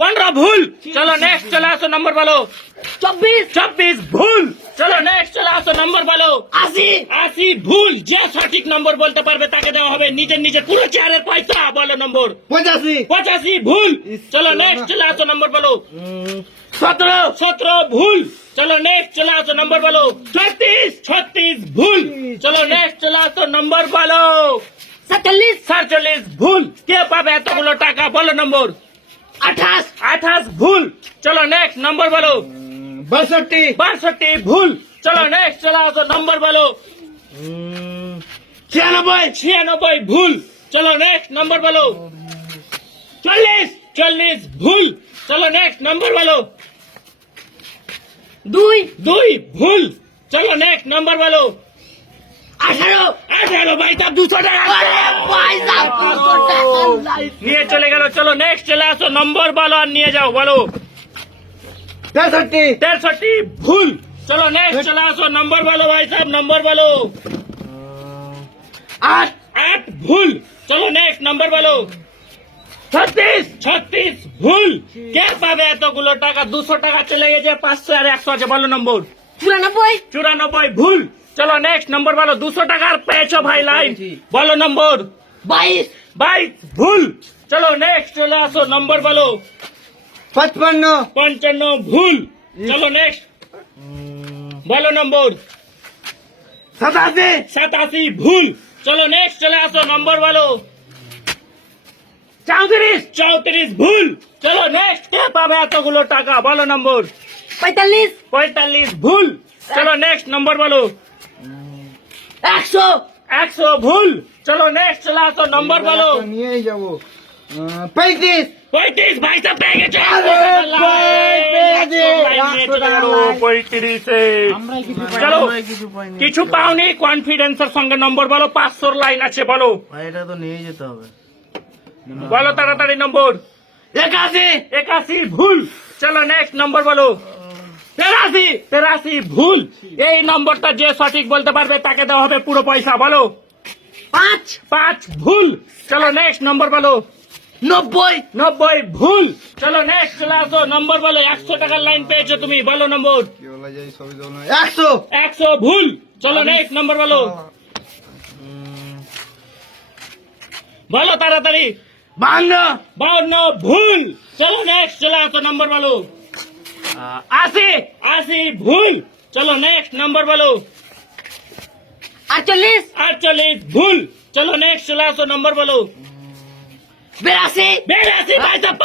15 ভুল। চলো নেক্সট চলে আসো নম্বর বলো। 24 ভুল। চলো নেক্সট চলে আসো নম্বর বলো। 80 ভুল। যে সঠিক নম্বর বলতে পারবে তাকে দেওয়া হবে নিজের পুরো চেয়ারের পয়সা। বলো নম্বর। 85 ভুল। চলো নেক্সট চলে আসো নম্বর বলো। 17 ভুল। চলো নেক্সট চলে আসো নম্বর বলো। 36 ভুল। চলো নেক্সট চলে আসো নম্বর বলো। 47 ভুল। কে পাবে এতগুলো টাকা? বলো নম্বর। 28 ভুল। চলো নেক্সট নম্বর বলো। 62 ভুল। চলো নেক্সট চলে আসো নম্বর বলো। 96 ভুল। চলো নেক্সট নম্বর বলো। 40 ভুল। চলো নেক্সট নম্বর বলো। 2 ভুল। চলো নেক্সট নম্বর বলো। 18 ভাই সাহেব 200 টাকা নিয়ে চলে গেল। চলো নেক্সট চলে আসো নম্বর বলো আর নিয়ে যাও। বলো। 63 ভুল। চলো নেক্সট চলে আসো নম্বর বলো ভাই সাহেব। নম্বর বলো। 8 ভুল। চলো নেক্সট নম্বর বলো। 36 ভুল। কে পাবে এতগুলো টাকা? 200 টাকা চলে গেছে, 500 আর 100 আছে। বলো নম্বর। 94 ভুল। চলো নেক্সট নম্বর বলো। 200 টাকার পেয়েছো ভাই লাইন। বলো নম্বর। 22 ভুল। চলো নেক্সট চলে আসো নম্বর বলো। 55 ভুল। চলো নেক্সট বলো নম্বর। 87 ভুল। চলো নেক্সট চলে আসো নম্বর বলো। 34 ভুল। চলো নেক্সট কে পাবে এতগুলো টাকা? বলো নম্বর। 45 ভুল। চলো নেক্সট নম্বর বলো। 100 ভুল। চলো নেক্সট চলে আসো নম্বর বলো। নিয়ে যাবো 35 ভাই সাহেব পেয়ে গেছে। চলো কিছু পাওনি, কনফিডেন্সের সঙ্গে নম্বর বলো। 500 লাইন আছে। বলো। এটা তো নিয়ে যেতে হবে। বলো তাড়াতাড়ি নম্বর। 81 ভুল। চলো নেক্সট নম্বর বলো। 83 ভুল। এই নম্বরটা যে সঠিক বলতে পারবে তাকে দেওয়া হবে পুরো পয়সা। বলো। 5 ভুল। চলো নেক্সট নম্বর বলো। 90 ভুল। চলো নেক্সট চলে আসো নম্বর বলো। 100 টাকার লাইন পেয়েছো তুমি। বলো নম্বর। 100 ভুল। চলো নেক্সট নম্বর বলো। বলো তাড়াতাড়ি। 52 ভুল। চলো নেক্সট চলে আসো নম্বর বলো। 80 ভুল। চলো নেক্সট নম্বর বলো। 48 ভুল। চলো নেক্সট চলে আসো নম্বর বলো। 82 ভাই সাহেব